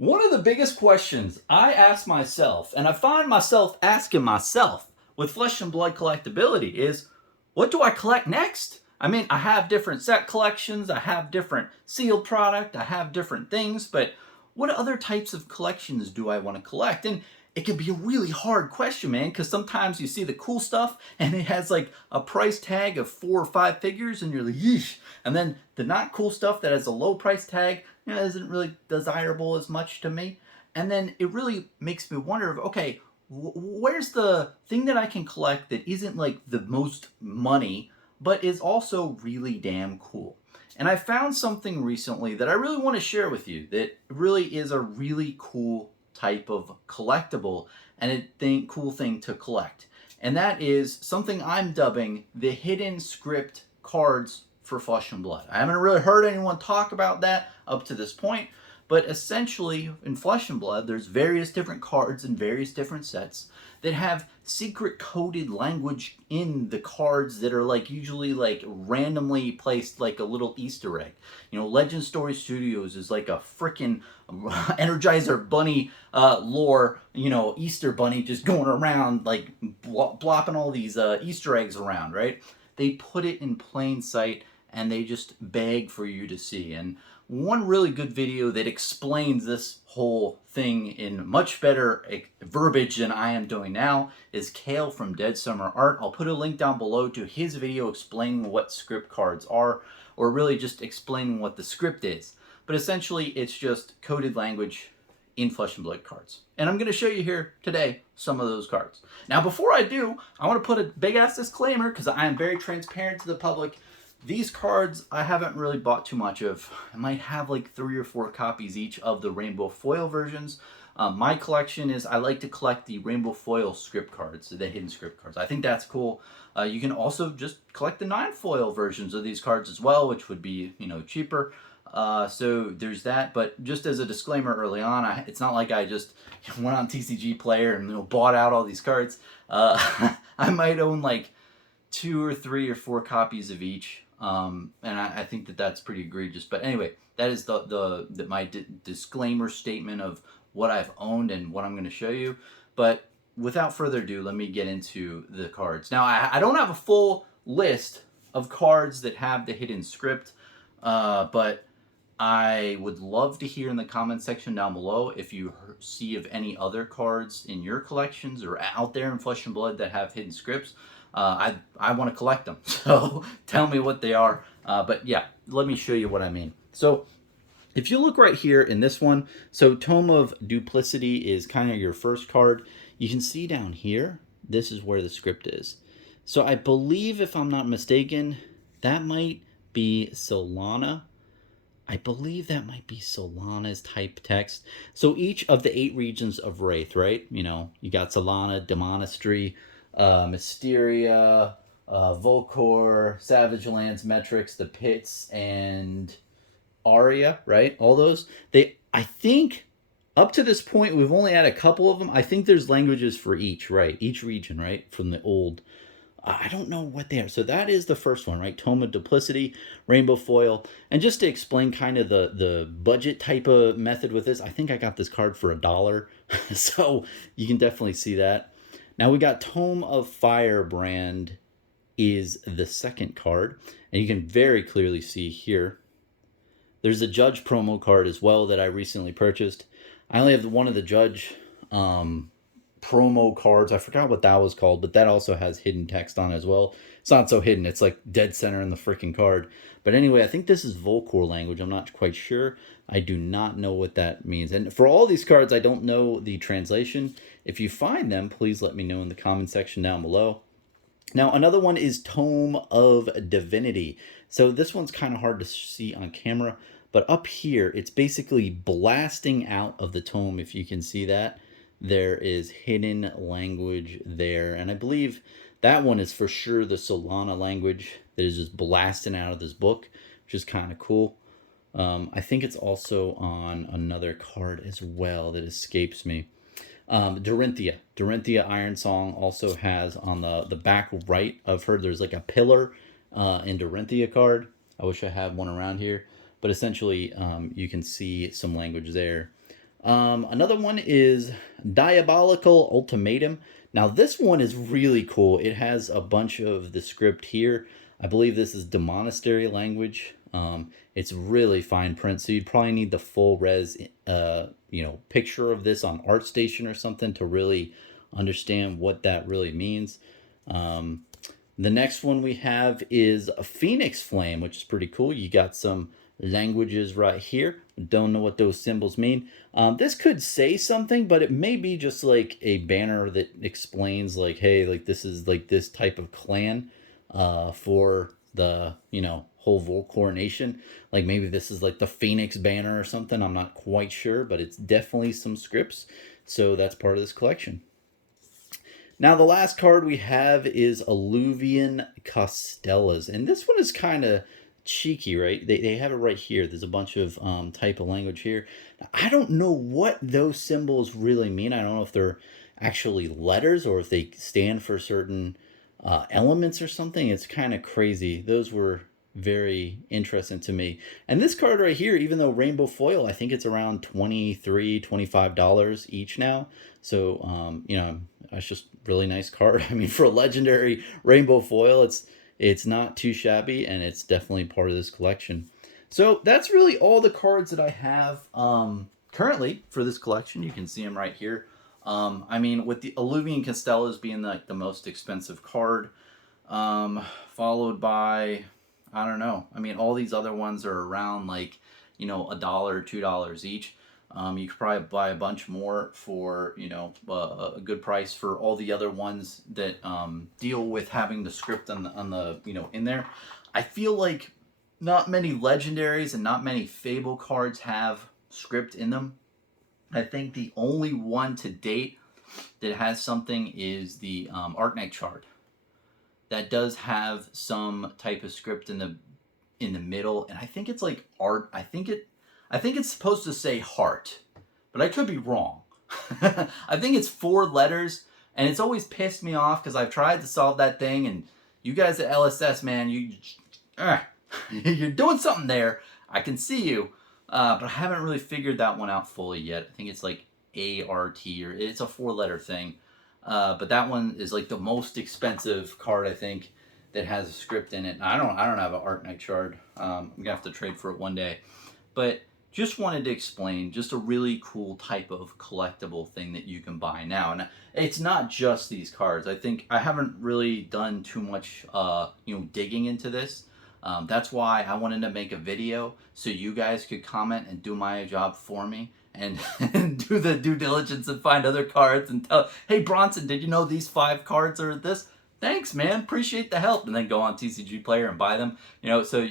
One of the biggest questions I ask myself, and I find myself asking myself with Flesh and Blood collectability, is what do I collect next? I mean, I have different set collections, I have different sealed product, I have different things, but what other types of collections do I want to collect? And it can be a really hard question, man, because sometimes you see the cool stuff and it has like a price tag of 4 or 5 figures, and you're like, yeesh. And then the not cool stuff that has a low price tag, isn't really desirable as much to me. And then it really makes me wonder, okay, where's the thing that I can collect that isn't like the most money, but is also really damn cool? And I found something recently that I really want to share with you that really is a really cool type of collectible and cool thing to collect. And that is something I'm dubbing the hidden script cards for Flesh and Blood. I haven't really heard anyone talk about that up to this point, but essentially in Flesh and Blood, there's various different cards in various different sets that have secret coded language in the cards that are like usually like randomly placed like a little Easter egg. Legend Story Studios is like a freaking Energizer Bunny lore, Easter Bunny just going around like blopping all these Easter eggs around, right? They put it in plain sight and they just beg for you to see. And one really good video that explains this whole thing in much better verbiage than I am doing now is Kale from Deadsummer Art. I'll put a link down below to his video explaining what script cards are, or really just explaining what the script is. But essentially, it's just coded language in Flesh and Blood cards. And I'm going to show you here today some of those cards. Now, before I do, I want to put a big-ass disclaimer because I am very transparent to the public. These cards I haven't really bought too much of. I might have like 3 or 4 copies each of the rainbow foil versions. My collection is I like to collect the rainbow foil script cards, the hidden script cards. I think that's cool. You can also just collect the non-foil versions of these cards as well, which would be, cheaper. So there's that, but just as a disclaimer early on, it's not like I just went on TCG Player and bought out all these cards. I might own like 2 or 3 or 4 copies of each. And I think that that's pretty egregious. But anyway, that is my disclaimer statement of what I've owned and what I'm going to show you. But without further ado, let me get into the cards. Now, I don't have a full list of cards that have the hidden script, but I would love to hear in the comment section down below if you see of any other cards in your collections or out there in Flesh and Blood that have hidden scripts. I want to collect them, so tell me what they are. But yeah, let me show you what I mean. So if you look right here in this one, so Tome of Duplicity is kind of your first card. You can see down here, this is where the script is. So I believe, if I'm not mistaken, that might be Solana. I believe that might be Solana's type text. So each of the 8 regions of Wraith, right? You got Solana, Demonistry, Mysteria, Volcor, Savage Lands, Metrics, the Pits, and Aria, right? All those. I think up to this point, we've only had a couple of them. I think there's languages for each, right? Each region, right? From the old. I don't know what they are. So that is the first one, right? Tome of Duplicity, Rainbow Foil. And just to explain kind of the budget type of method with this, I think I got this card for $1. So you can definitely see that. Now we got Tome of Firebrand is the second card. And you can very clearly see here. There's a Judge promo card as well that I recently purchased. I only have one of the Judge promo cards. I forgot what that was called, but that also has hidden text on it as well. It's not so hidden. It's like dead center in the freaking card. But anyway, I think this is Volcor language. I'm not quite sure. I do not know what that means. And for all these cards, I don't know the translation. If you find them, please let me know in the comment section down below. Now, another one is Tome of Divinity. So this one's kind of hard to see on camera, but up here, it's basically blasting out of the tome, if you can see that. There is hidden language there. And I believe that one is for sure the Solana language that is just blasting out of this book, which is kind of cool. I think it's also on another card as well that escapes me. Dorinthia Iron Song also has on the back right of her, there's like a pillar in Dorinthia card. I wish I had one around here. But essentially, you can see some language there. Another one is Diabolical Ultimatum. Now, this one is really cool. It has a bunch of the script here. I believe this is demonastery language. It's really fine print, so you'd probably need the full res, picture of this on ArtStation or something to really understand what that really means. Um, the next one we have is a Phoenix Flame, which is pretty cool. You got some languages right here. Don't know what those symbols mean. This could say something, but it may be just like a banner that explains, like, hey, like this is like this type of clan for the, whole Volcor nation. Like maybe this is like the Phoenix banner or something. I'm not quite sure, but it's definitely some scripts. So that's part of this collection. Now, the last card we have is Alluvian Costellas. And this one is kind of cheeky, right? They have it right here. There's a bunch of type of language here. Now, I don't know what those symbols really mean. I don't know if they're actually letters or if they stand for certain elements or something. It's kind of crazy. Those were very interesting to me. And this card right here, even though rainbow foil, I think it's around $23, $25 each now. So, it's just really nice card. I mean, for a legendary rainbow foil, it's not too shabby, and it's definitely part of this collection. So that's really all the cards that I have currently for this collection. You can see them right here. I mean, with the Alluvian Costellas being like the most expensive card, followed by, I don't know. I mean, all these other ones are around like, $1 or $2 each. You could probably buy a bunch more for, a good price for all the other ones that deal with having the script on the in there. I feel like not many legendaries and not many Fable cards have script in them. I think the only one to date that has something is the Arknight Shard. That does have some type of script in the middle, and I think it's like art. I think it's supposed to say heart, but I could be wrong. I think it's 4 letters, and it's always pissed me off because I've tried to solve that thing, and you guys at LSS, man, you're doing something there. I can see you, but I haven't really figured that one out fully yet. I think it's like ART, or it's a 4-letter thing. But that one is like the most expensive card, I think, that has a script in it. I don't have an Arknight Shard. I'm gonna have to trade for it one day. But just wanted to explain just a really cool type of collectible thing that you can buy now. And it's not just these cards. I think I haven't really done too much digging into this. That's why I wanted to make a video so you guys could comment and do my job for me, and, and do the due diligence and find other cards and tell, hey Bronson, did you know these 5 cards are this? Thanks, man, appreciate the help. And then go on TCG Player and buy them. So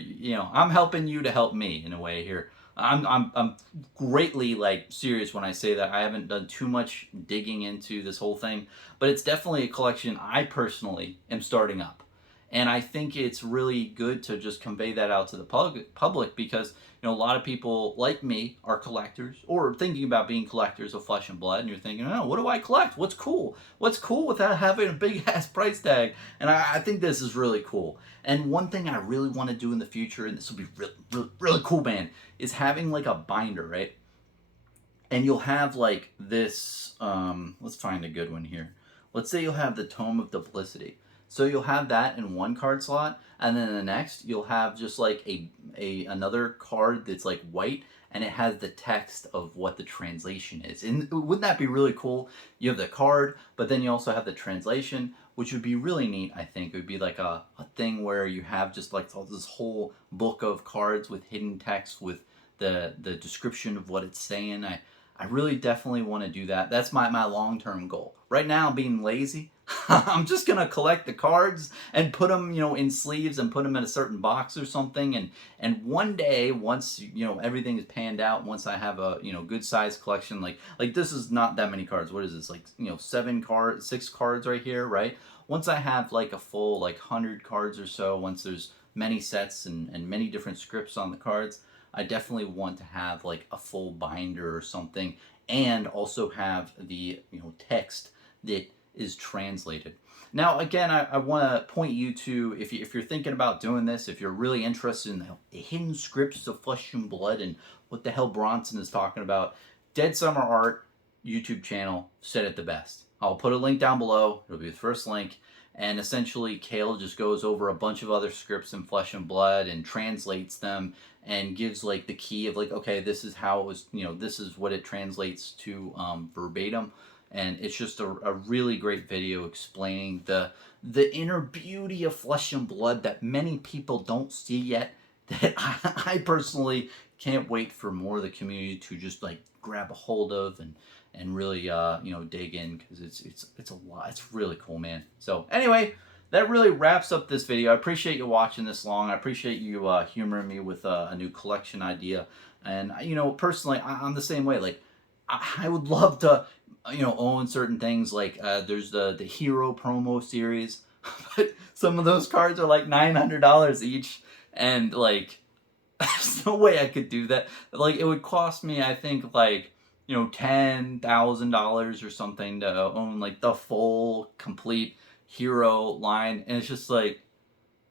I'm helping you to help me in a way here. I'm greatly like serious when I say that. I haven't done too much digging into this whole thing, but it's definitely a collection I personally am starting up. And I think it's really good to just convey that out to the public because, a lot of people like me are collectors or thinking about being collectors of Flesh and Blood. And you're thinking, oh, what do I collect? What's cool? What's cool without having a big ass price tag? And I think this is really cool. And one thing I really want to do in the future, and this will be really, really, really cool, man, is having like a binder, right? And you'll have like this, let's find a good one here. Let's say you'll have the Tome of Duplicity. So you'll have that in one card slot, and then the next you'll have just like another card that's like white, and it has the text of what the translation is. And wouldn't that be really cool? You have the card, but then you also have the translation, which would be really neat. I think it would be like a thing where you have just like this whole book of cards with hidden text with the description of what it's saying. I really definitely want to do that. That's my long-term goal. Right now, I'm being lazy. I'm just going to collect the cards and put them, in sleeves and put them in a certain box or something. And one day, once, everything is panned out, once I have a, good size collection, like this is not that many cards. What is this? Like, 6 cards right here, right? Once I have like a full, 100 cards or so, once there's many sets and many different scripts on the cards, I definitely want to have like a full binder or something, and also have the text that is translated. Now, again, I want to point you to, if you're thinking about doing this, if you're really interested in the hidden scripts of Flesh and Blood and what the hell Bronson is talking about, Deadsummer Art YouTube channel said it the best. I'll put a link down below. It'll be the first link. And essentially, Kale just goes over a bunch of other scripts in Flesh and Blood and translates them and gives like the key of like, okay, this is how it was, you know, this is what it translates to verbatim. And it's just a really great video explaining the inner beauty of Flesh and Blood that many people don't see yet, that I personally can't wait for more of the community to just like grab a hold of and really you know, dig in, because it's a lot. It's really cool, man. So anyway, that really wraps up this video. I appreciate you watching this long. I appreciate you humoring me with a new collection idea. And you know, personally, I'm the same way. Like, I would love to, you know, own certain things. Like there's the Hero promo series, but some of those cards are like $900 each, and like there's no way I could do that. Like, it would cost me, I think, like, you know, $10,000 or something to own like the full complete Hero line, and it's just like,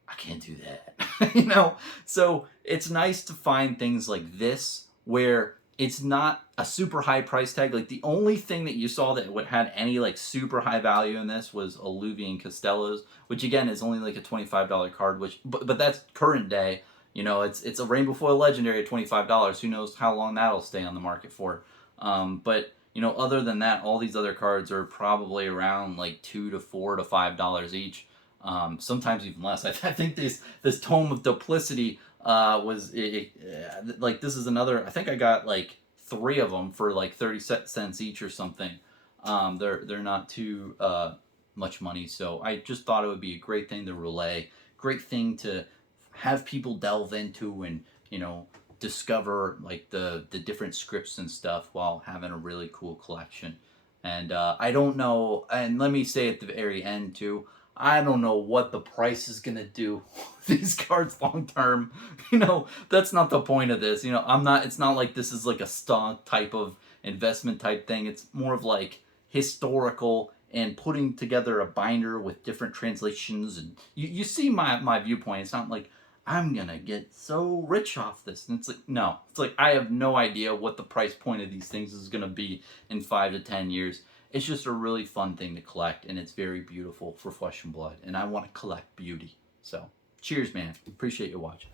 I can't do that. You know. So it's nice to find things like this where it's not a super high price tag. Like, the only thing that you saw that would had any like super high value in this was Alluvian Costellos, which again is only like a $25 card, which but that's current day. You know, it's a Rainbow Foil Legendary at $25. Who knows how long that'll stay on the market for. But you know, other than that, all these other cards are probably around like $2 to $4 to $5 each. Sometimes even less. I think this Tome of Duplicity was like, this is another. I think I got like 3 of them for like 30 cents each or something. They're not too much money, so I just thought it would be a great thing to relay, great thing to have people delve into and, you know, discover like the different scripts and stuff while having a really cool collection. And I don't know, and let me say at the very end too, I don't know what the price is gonna do with these cards long term. You know, that's not the point of this. You know, it's not like this is like a stock type of investment type thing. It's more of like historical and putting together a binder with different translations. And you see my viewpoint. It's not like I'm gonna get so rich off this. And it's like, no. It's like, I have no idea what the price point of these things is gonna be in 5 to 10 years. It's just a really fun thing to collect, and it's very beautiful for Flesh and Blood. And I want to collect beauty. So, cheers, man. Appreciate you watching.